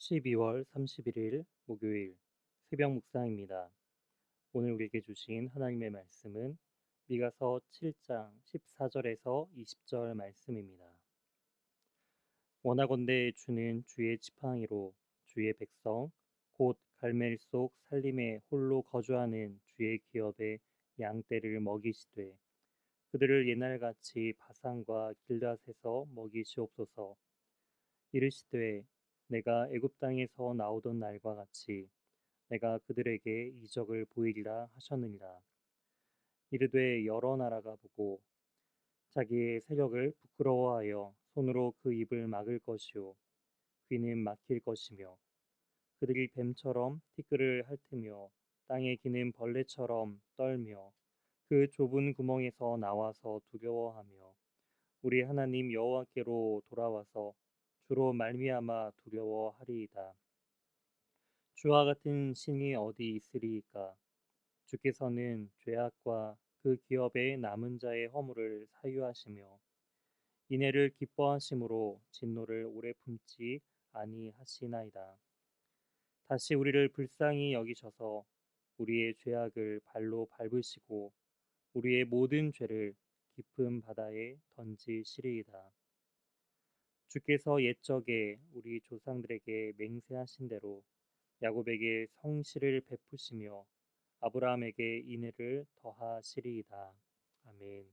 12월 31일 목요일 새벽 묵상입니다. 오늘 우리에게 주신 하나님의 말씀은 미가서 7장 14절에서 20절 말씀입니다. 원하건대 주는 주의 지팡이로 주의 백성 곧 갈멜 속 살림에 홀로 거주하는 주의 기업의 양떼를 먹이시되 그들을 옛날같이 바산과 길앗에서 먹이시옵소서. 이르시되 내가 애굽 땅에서 나오던 날과 같이 내가 그들에게 이적을 보이리라 하셨느니라. 이르되 여러 나라가 보고 자기의 세력을 부끄러워하여 손으로 그 입을 막을 것이요 귀는 막힐 것이며 그들이 뱀처럼 티끌을 핥으며 땅에 기는 벌레처럼 떨며 그 좁은 구멍에서 나와서 두려워하며 우리 하나님 여호와께로 돌아와서 주로 말미암아 두려워하리이다. 주와 같은 신이 어디 있으리이까? 주께서는 죄악과 그 기업의 남은 자의 허물을 사유하시며 인애를 기뻐하심으로 진노를 오래 품지 아니하시나이다. 다시 우리를 불쌍히 여기셔서 우리의 죄악을 발로 밟으시고 우리의 모든 죄를 깊은 바다에 던지시리이다. 주께서 옛적에 우리 조상들에게 맹세하신 대로 야곱에게 성실을 베푸시며 아브라함에게 인애를 더하시리이다. 아멘.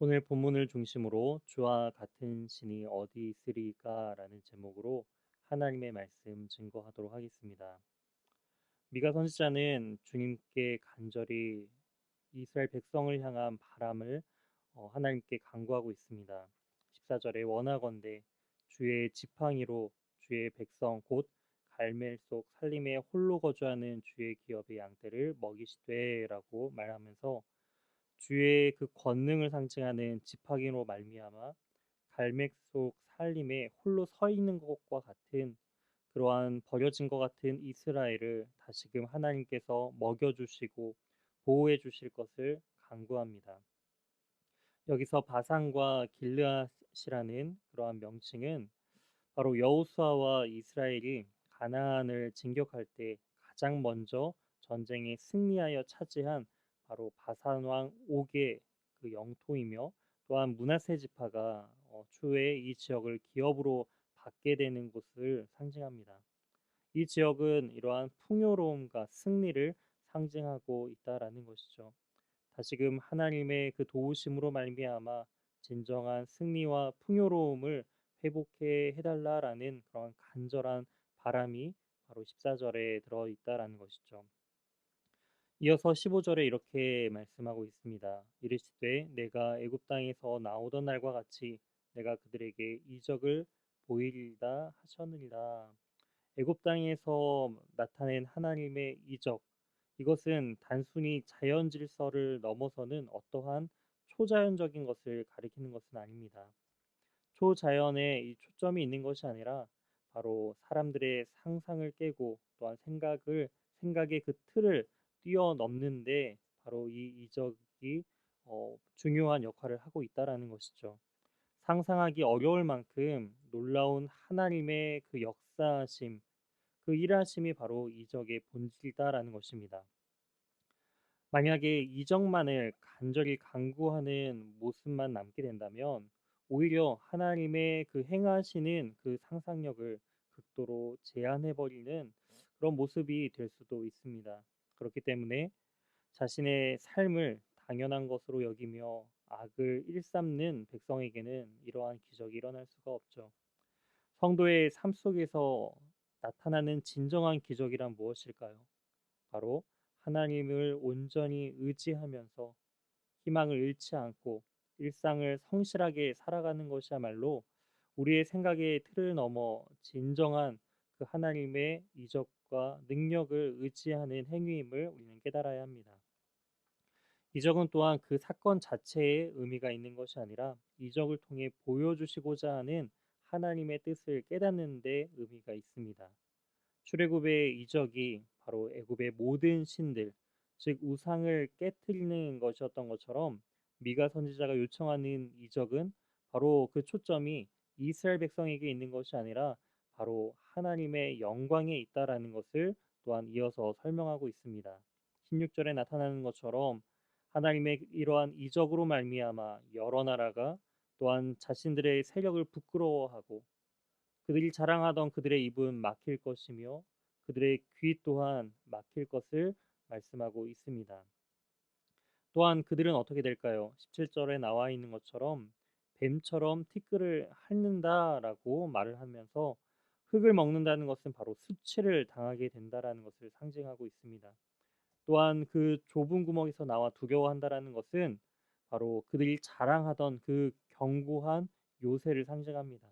오늘 본문을 중심으로 주와 같은 신이 어디 있으리까라는 제목으로 하나님의 말씀 증거하도록 하겠습니다. 미가 선지자는 주님께 간절히 이스라엘 백성을 향한 바람을 하나님께 간구하고 있습니다. 14절에 원하건대 주의 지팡이로 주의 백성 곧 갈멜 속 살림에 홀로 거주하는 주의 기업의 양떼를 먹이시되라고 말하면서 주의 그 권능을 상징하는 지팡이로 말미암아 갈멜 속 살림에 홀로 서 있는 것과 같은 그러한 버려진 것 같은 이스라엘을 다시금 하나님께서 먹여주시고 보호해 주실 것을 간구합니다. 여기서 바산과 길르앗이라는 그러한 명칭은 바로 여호수아와 이스라엘이 가나안을 진격할 때 가장 먼저 전쟁에 승리하여 차지한 바로 바산 왕 옥의 그 영토이며 또한 므낫세 지파가 추후에 이 지역을 기업으로 받게 되는 곳을 상징합니다. 이 지역은 이러한 풍요로움과 승리를 상징하고 있다라는 것이죠. 다시금 하나님의 그 도우심으로 말미암아 진정한 승리와 풍요로움을 회복해 해달라라는 그런 간절한 바람이 바로 14절에 들어 있다라는 것이죠. 이어서 15절에 이렇게 말씀하고 있습니다. 이르시되 내가 애굽 땅에서 나오던 날과 같이 내가 그들에게 이적을 보이리다 하셨느니라. 애굽 땅에서 나타낸 하나님의 이적, 이것은 단순히 자연 질서를 넘어서는 어떠한 초자연적인 것을 가리키는 것은 아닙니다. 초자연에 이 초점이 있는 것이 아니라 바로 사람들의 상상을 깨고 또한 생각의 그 틀을 뛰어넘는데 바로 이 이적이 중요한 역할을 하고 있다라는 것이죠. 상상하기 어려울 만큼 놀라운 하나님의 그 역사심, 그 일하심이 바로 이적의 본질이다라는 것입니다. 만약에 이적만을 간절히 간구하는 모습만 남게 된다면 오히려 하나님의 그 행하시는 그 상상력을 극도로 제한해버리는 그런 모습이 될 수도 있습니다. 그렇기 때문에 자신의 삶을 당연한 것으로 여기며 악을 일삼는 백성에게는 이러한 기적이 일어날 수가 없죠. 성도의 삶 속에서 나타나는 진정한 기적이란 무엇일까요? 바로 하나님을 온전히 의지하면서 희망을 잃지 않고 일상을 성실하게 살아가는 것이야말로 우리의 생각의 틀을 넘어 진정한 그 하나님의 이적과 능력을 의지하는 행위임을 우리는 깨달아야 합니다. 이적은 또한 그 사건 자체에 의미가 있는 것이 아니라 이적을 통해 보여주시고자 하는 하나님의 뜻을 깨닫는 데 의미가 있습니다. 출애굽의 이적이 바로 애굽의 모든 신들, 즉 우상을 깨뜨리는 것이었던 것처럼 미가 선지자가 요청하는 이적은 바로 그 초점이 이스라엘 백성에게 있는 것이 아니라 바로 하나님의 영광에 있다라는 것을 또한 이어서 설명하고 있습니다. 16절에 나타나는 것처럼 하나님의 이러한 이적으로 말미암아 여러 나라가 또한 자신들의 세력을 부끄러워하고 그들이 자랑하던 그들의 입은 막힐 것이며 그들의 귀 또한 막힐 것을 말씀하고 있습니다. 또한 그들은 어떻게 될까요? 17절에 나와 있는 것처럼 뱀처럼 티끌을 핥는다라고 말을 하면서 흙을 먹는다는 것은 바로 수치를 당하게 된다라는 것을 상징하고 있습니다. 또한 그 좁은 구멍에서 나와 두려워한다라는 것은 바로 그들이 자랑하던 그 견고한 요새를 상징합니다.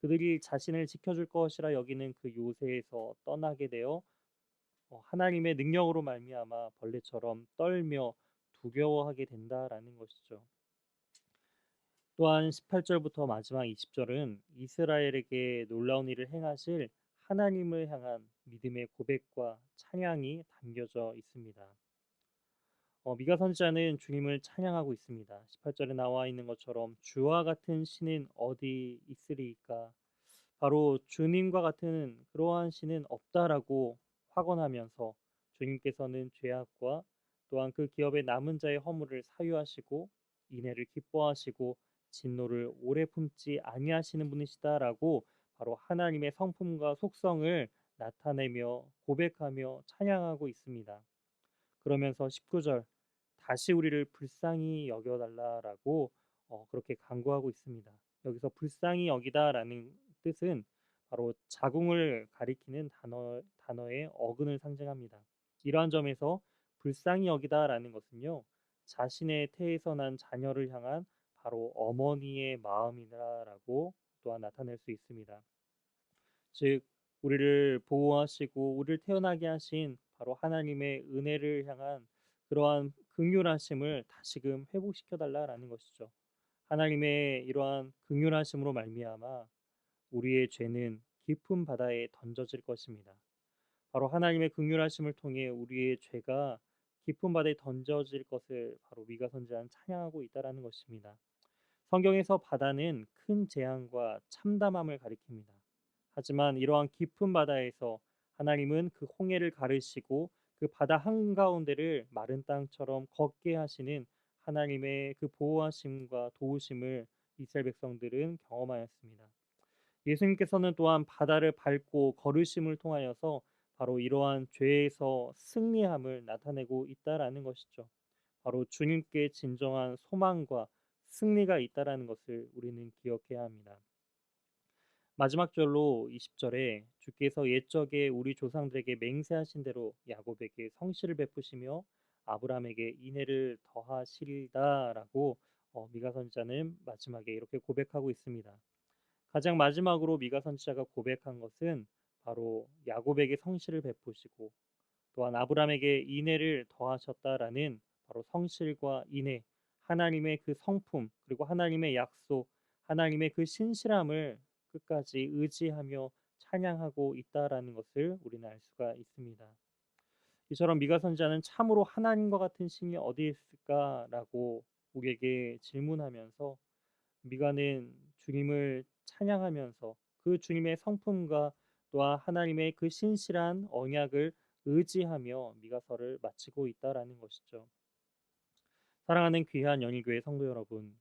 그들이 자신을 지켜줄 것이라 여기는 그 요새에서 떠나게 되어 하나님의 능력으로 말미암아 벌레처럼 떨며 두려워하게 된다라는 것이죠. 또한 18절부터 마지막 20절은 이스라엘에게 놀라운 일을 행하실 하나님을 향한 믿음의 고백과 찬양이 담겨져 있습니다. 미가 선지자는 주님을 찬양하고 있습니다. 18절에 나와 있는 것처럼 주와 같은 신은 어디 있으리이까? 바로 주님과 같은 그러한 신은 없다라고 확언하면서 주님께서는 죄악과 또한 그 기업의 남은 자의 허물을 사유하시고 인애를 기뻐하시고 진노를 오래 품지 아니하시는 분이시다라고 바로 하나님의 성품과 속성을 나타내며 고백하며 찬양하고 있습니다. 그러면서 19절 다시 우리를 불쌍히 여겨달라라고 그렇게 간구하고 있습니다. 여기서 불쌍히 여기다라는 뜻은 바로 자궁을 가리키는 단어의 어근을 상징합니다. 이러한 점에서 불쌍히 여기다라는 것은요, 자신의 태에서 난 자녀를 향한 바로 어머니의 마음이라고 또한 나타낼 수 있습니다. 즉 우리를 보호하시고 우리를 태어나게 하신 바로 하나님의 은혜를 향한 그러한 긍휼하심을 다시금 회복시켜 달라라는 것이죠. 하나님의 이러한 긍휼하심으로 말미암아 우리의 죄는 깊은 바다에 던져질 것입니다. 바로 하나님의 긍휼하심을 통해 우리의 죄가 깊은 바다에 던져질 것을 바로 미가 선지자는 찬양하고 있다라는 것입니다. 성경에서 바다는 큰 재앙과 참담함을 가리킵니다. 하지만 이러한 깊은 바다에서 하나님은 그 홍해를 가르시고 그 바다 한가운데를 마른 땅처럼 걷게 하시는 하나님의 그 보호하심과 도우심을 이스라엘 백성들은 경험하였습니다. 예수님께서는 또한 바다를 밟고 걸으심을 통하여서 바로 이러한 죄에서 승리함을 나타내고 있다라는 것이죠. 바로 주님께 진정한 소망과 승리가 있다라는 것을 우리는 기억해야 합니다. 마지막 절로 20절에 주께서 옛적에 우리 조상들에게 맹세하신 대로 야곱에게 성실을 베푸시며 아브라함에게 인애를 더하시리다라고 미가 선지자는 마지막에 이렇게 고백하고 있습니다. 가장 마지막으로 미가 선지자가 고백한 것은 바로 야곱에게 성실을 베푸시고 또한 아브라함에게 인애를 더하셨다라는 바로 성실과 인애, 하나님의 그 성품 그리고 하나님의 약속, 하나님의 그 신실함을 끝까지 의지하며 찬양하고 있다라는 것을 우리는 알 수가 있습니다. 이처럼 미가 선지자는 참으로 하나님과 같은 신이 어디 있을까라고 우리에게 질문하면서 미가는 주님을 찬양하면서 그 주님의 성품과 또한 하나님의 그 신실한 언약을 의지하며 미가서를 마치고 있다라는 것이죠. 사랑하는 귀한 연일교회 성도 여러분,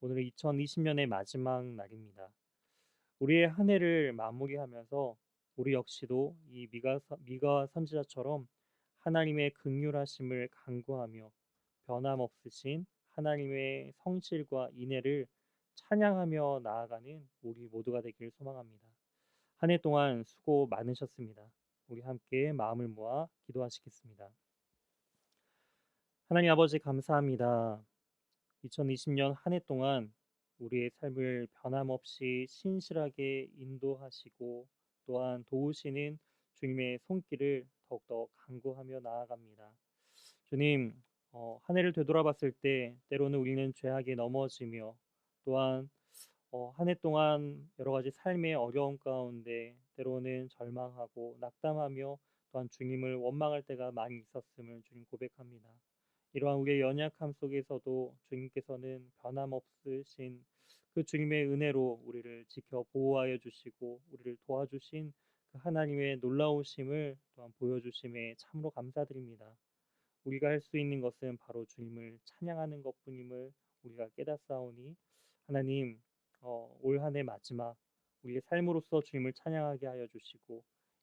오늘은 2020년의 마지막 날입니다. 우리의 한 해를 마무리하면서 우리 역시도 이 미가 선지자처럼 하나님의 긍휼하심을 간구하며 변함없으신 하나님의 성실과 인애를 찬양하며 나아가는 우리 모두가 되길 소망합니다. 한 해 동안 수고 많으셨습니다. 우리 함께 마음을 모아 기도하시겠습니다. 하나님 아버지 감사합니다. 2020년 한 해 동안 우리의 삶을 변함없이 신실하게 인도하시고 또한 도우시는 주님의 손길을 더욱더 간구하며 나아갑니다. 주님, 한 해를 되돌아봤을 때 때로는 우리는 죄악에 넘어지며 또한 한 해 동안 여러 가지 삶의 어려움 가운데 때로는 절망하고 낙담하며 또한 주님을 원망할 때가 많이 있었음을 주님 고백합니다. 이러한 우리의 연약함 속에서도 주님께서는 변함없으신 그 주님의 은혜로 우리를 지켜 보호하여 주시고 우리를 도와주신 그 하나님의 놀라우심을 또한 보여주심에 참으로 감사드립니다. 우리가 할 수 있는 것은 바로 주님을 찬양하는 것뿐임을 우리가 깨닫사오니 하나님, 올 한 해 마지막 우리의 삶으로서 주님을 찬양하게 하여 주시고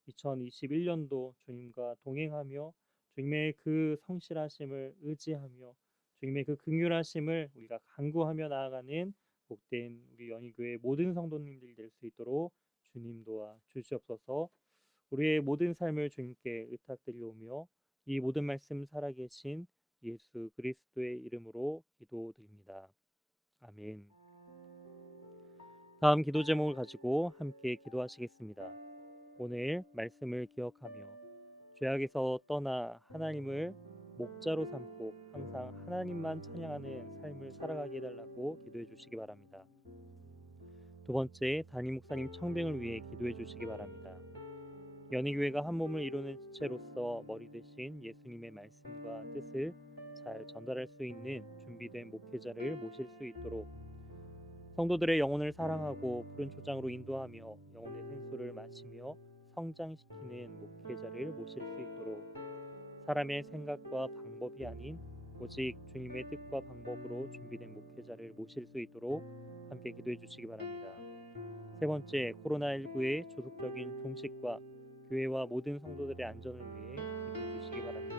2021년도 주님과 동행하며 주님의 그 성실하심을 의지하며 주님의 그 긍휼하심을 우리가 간구하며 나아가는 복된 우리 연희교회 모든 성도님들이 될 수 있도록 주님 도와 주시옵소서. 우리의 모든 삶을 주님께 의탁드리오며 이 모든 말씀 살아계신 예수 그리스도의 이름으로 기도드립니다. 아멘. 다음 기도 제목을 가지고 함께 기도하시겠습니다. 오늘 말씀을 기억하며 죄악에서 떠나 하나님을 목자로 삼고 항상 하나님만 찬양하는 삶을 살아가게 해달라고 기도해 주시기 바랍니다. 두 번째, 담임 목사님 청빙을 위해 기도해 주시기 바랍니다. 연희교회가 한 몸을 이루는 지체로서 머리 대신 예수님의 말씀과 뜻을 잘 전달할 수 있는 준비된 목회자를 모실 수 있도록 성도들의 영혼을 사랑하고 푸른 초장으로 인도하며 영혼의 생수를 마시며 성장시키는 목회자를 모실 수 있도록 사람의 생각과 방법이 아닌 오직 주님의 뜻과 방법으로 준비된 목회자를 모실 수 있도록 함께 기도해 주시기 바랍니다. 세 번째, 코로나19의 조속적인 종식과 교회와 모든 성도들의 안전을 위해 기도해 주시기 바랍니다.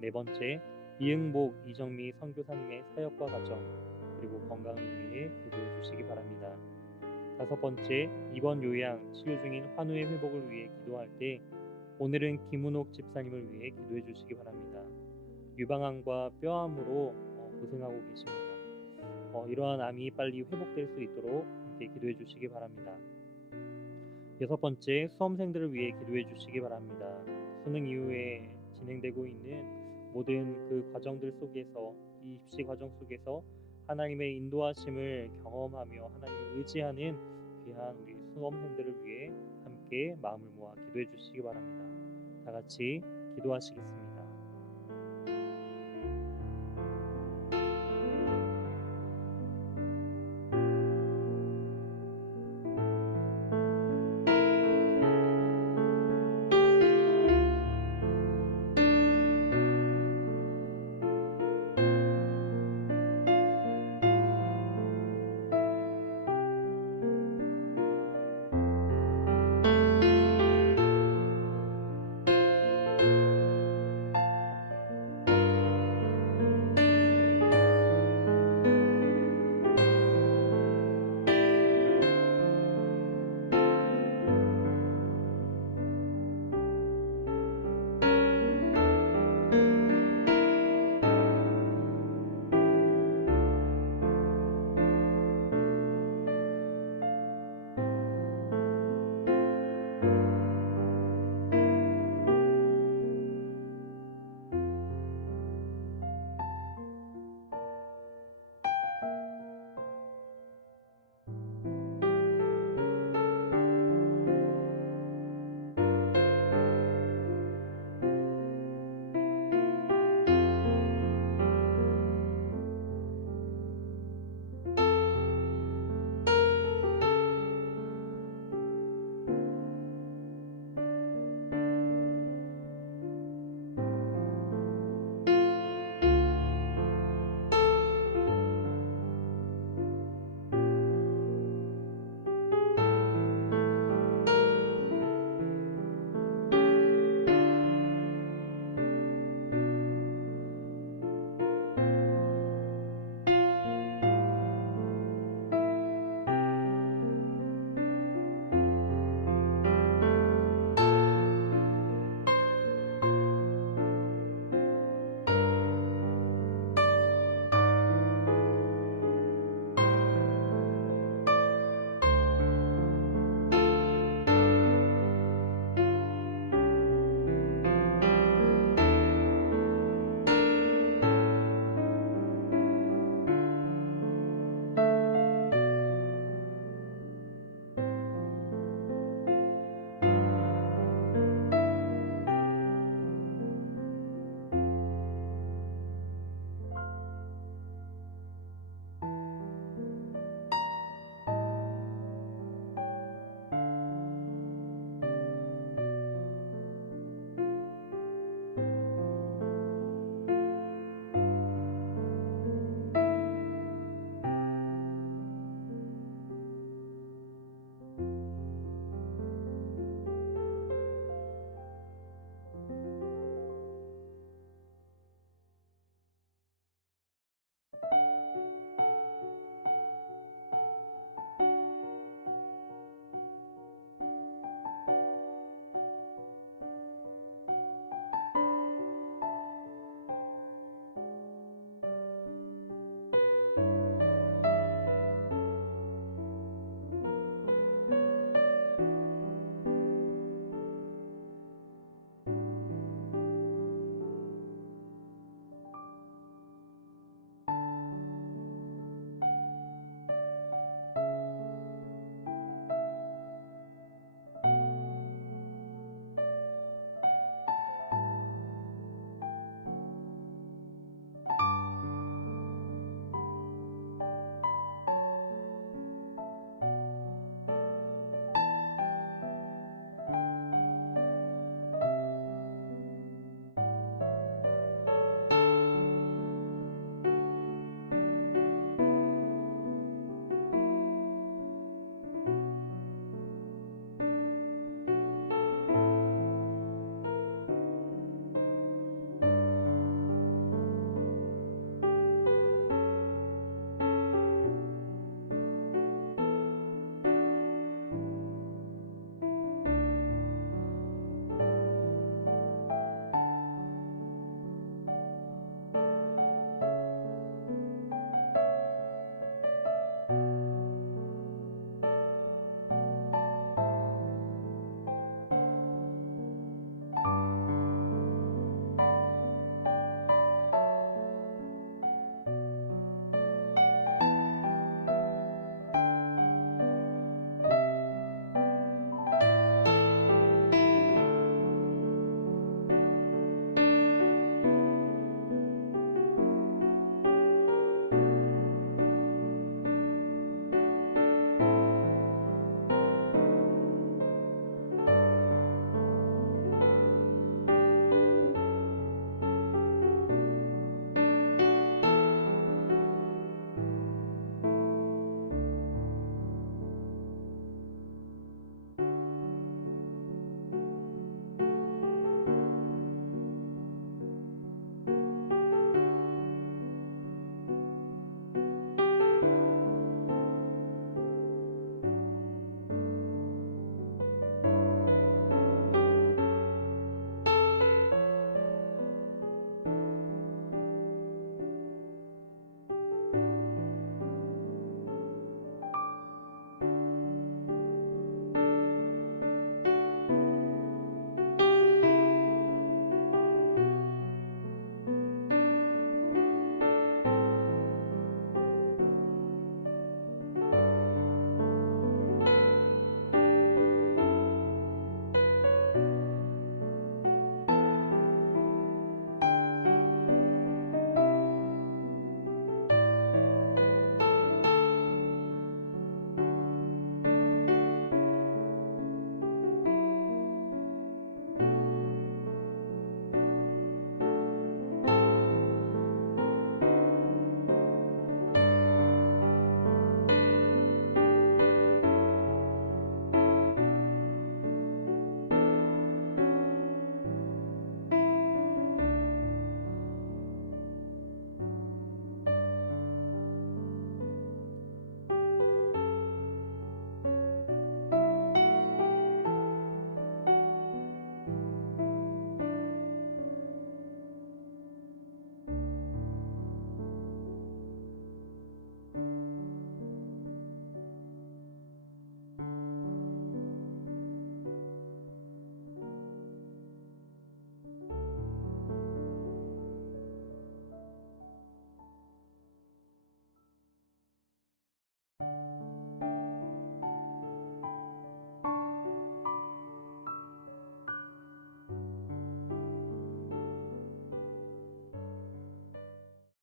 네 번째, 이응복 이정미 선교사님의 사역과 가정 그리고 건강을 위해 기도해 주시기 바랍니다. 다섯 번째, 입원 요양 치료 중인 환우의 회복을 위해 기도할 때 오늘은 김은옥 집사님을 위해 기도해 주시기 바랍니다. 유방암과 뼈암으로 고생하고 계십니다. 이러한 암이 빨리 회복될 수 있도록 함께 기도해 주시기 바랍니다. 여섯 번째, 수험생들을 위해 기도해 주시기 바랍니다. 수능 이후에 진행되고 있는 모든 그 과정들 속에서 이 입시 과정 속에서 하나님의 인도하심을 경험하며 하나님을 의지하는 귀한 우리 수험생들을 위해 함께 마음을 모아 기도해 주시기 바랍니다. 다 같이 기도하시겠습니다.